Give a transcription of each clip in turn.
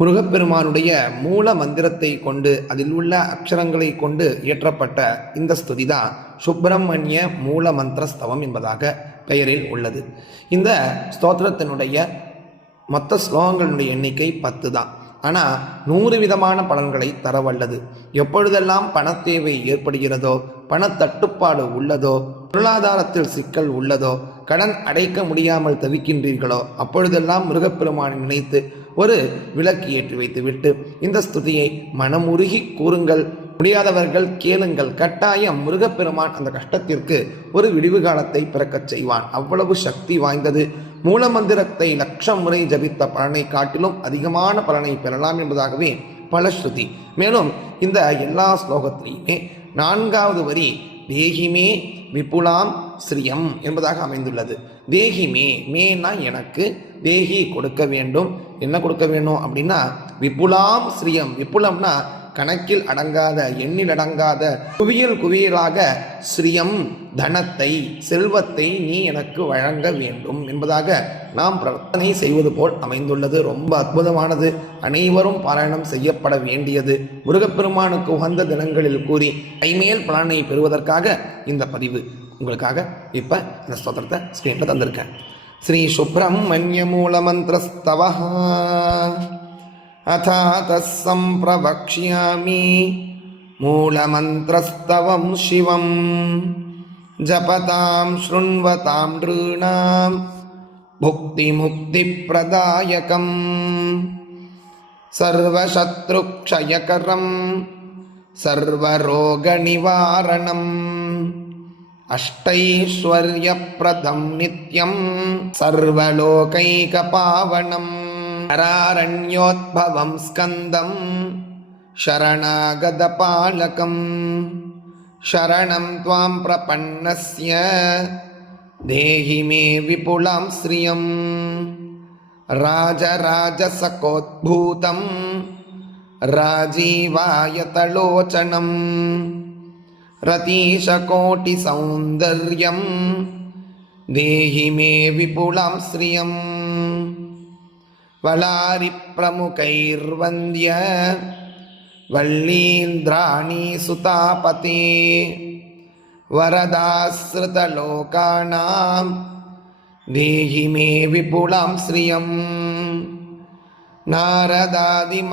முருகப்பெருமானுடைய மூல மந்திரத்தை கொண்டு அதில் உள்ள அக்ஷரங்களை கொண்டு இயற்றப்பட்ட இந்த ஸ்துதி தான் சுப்பிரமணிய மூல மந்திர ஸ்தவம் என்பதாக பெயரில் உள்ளது. இந்த ஸ்தோத்திரத்தினுடைய மொத்த ஸ்லோகங்களுடைய எண்ணிக்கை பத்து தான். ஆனால் நூறு விதமான பலன்களை தரவல்லது. எப்பொழுதெல்லாம் பணத்தேவை ஏற்படுகிறதோ பணத்தட்டுப்பாடு உள்ளதோ பொருளாதாரத்தில் சிக்கல் உள்ளதோ கடன் அடைக்க முடியாமல் தவிக்கின்றீர்களோ அப்பொழுதெல்லாம் முருகப்பெருமானை நினைத்து ஒரு விளக்கு ஏற்றி வைத்துவிட்டு இந்த ஸ்துதியை மனமுருகி கூறுங்கள். முடியாதவர்கள் கேளுங்கள். கட்டாயம் முருகப்பெருமான் அந்த கஷ்டத்திற்கு ஒரு விடிவு காலத்தை பிறக்கச் செய்வான். அவ்வளவு சக்தி வாய்ந்தது. மூலமந்திரத்தை லட்சம் முறை ஜபித்த பலனை காட்டிலும் அதிகமான பலனை பெறலாம் என்பதாகவே பல ஸ்ருதி மேலும் இந்த எல்லா ஸ்லோகத்திலையுமே நான்காவது வரி தேகிமே விபுலாம் ஸ்ரீயம் என்பதாக அமைந்துள்ளது. தேகிமே மேனா எனக்கு தேகி கொடுக்க வேண்டும். என்ன கொடுக்க வேண்டும் அப்படின்னா விபுலாம் ஸ்ரீயம். விபுலம்னா கணக்கில் அடங்காத எண்ணில் அடங்காத குவியல் குவியலாக ஸ்ரீயம் தனத்தை செல்வத்தை நீ எனக்கு வழங்க வேண்டும் என்பதாக நாம் பிரார்த்தனை செய்வது போல் அமைந்துள்ளது. ரொம்ப அற்புதமானது. அனைவரும் பாராயணம் செய்யப்பட வேண்டியது. முருகப்பெருமானுக்கு உகந்த தினங்களில் கூறி கைமேல் பலனை பெறுவதற்காக இந்த பதிவு. உங்களுக்காக இப்போ இந்த ஸ்தோத்திரத்தை ஸ்க்ரீனில் தந்திருக்கேன். ஸ்ரீ சுப்பிரமணிய மூலமந்திரஸ்தவா अथातः सम्प्रवक्ष्यामि मूलमन्त्रस्तवं शिवं जपतां शृण्वतां नॄणां भुक्तिमुक्तिप्रदायकम् सर्वशत्रुक्षयकरं सर्वरोगनिवारणम् अष्टैश्वर्यप्रदं नित्यं सर्वलोकैकपावनम् नरारण्योद्भवं स्कन्दं शरणागतपालकं शरणं त्वां प्रपन्नस्य देहि मे विपुलां श्रियं राजराजसकोद्भूतं राजीवायतलोचनं रतीशकोटिसौन्दर्यं देहि मे विपुलां श्रियम् वलारिप्रमुखैर्वन्द्य वल्लीन्द्राणी सुतापते वरदाश्रितलोकानां देहि मे विपुलां श्रियम् नारदादिमगायोगी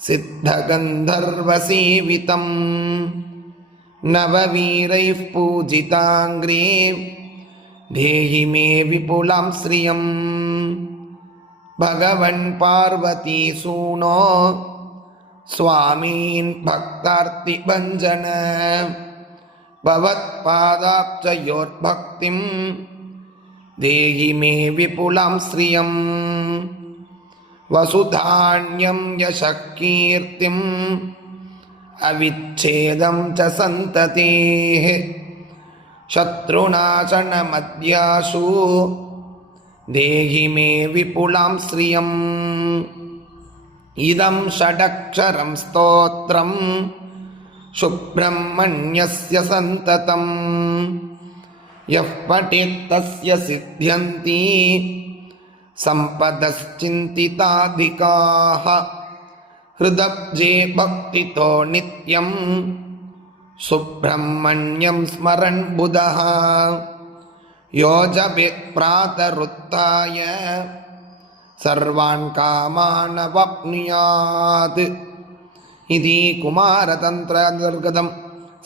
सिद्धगन्धर्वसेवितं नववीरैः पूजिताङ्ग्रे देहि मे विपुलां श्रियम् भगवन् पार्वतीसूनो स्वामीन् भक्तार्तिभञ्जन भवत्पादाब्जयोर्भक्तिं देहि मे विपुलां श्रियम् वसुधान्यं यशकीर्तिम् अविच्छेदं च सन्ततेः शत्रुनाशनमद्यासु देहि मे विपुलां श्रियम् इदं षडक्षरं स्तोत्रं सुब्रह्मण्यस्य सन्ततम् यः पठेत्तस्य सिद्ध्यन्ति सम्पदश्चिन्तिताधिकाः हृदब्जे भक्तितो नित्यम् सुब्रह्मण्यं स्मरन् बुधः योजभिप्रातरुत्थाय सर्वान् कामानवप्नुयात् इति कुमारतन्त्रान्तर्गतं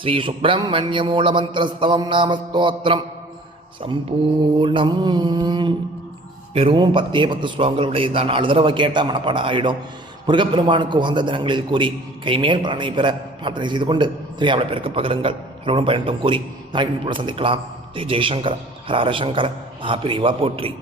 श्रीसुब्रह्मण्यमूलमन्त्रस्तवं नाम स्तोत्रं சம்பூர்ணம் வெறும் பத்தே பத்து ஸ்லோகங்களுடைய தான் நாலு தடவை கேட்டால் மனப்பாடம் ஆகிடும் முருகப்பெருமானுக்கு உகந்த தினங்களில் கூறி கைமேல் பலனை பெற பிரார்த்தனை செய்து கொண்டு திரியாவளை பிறக்க பகிருங்கள். அருளும் பயன்ட்டும் கூறி நாளைக்கு சந்திக்கலாம். ஜெய் ஜெய்சங்கர் ஹர ஹரசங்கர மகாபிரிவா போற்றி.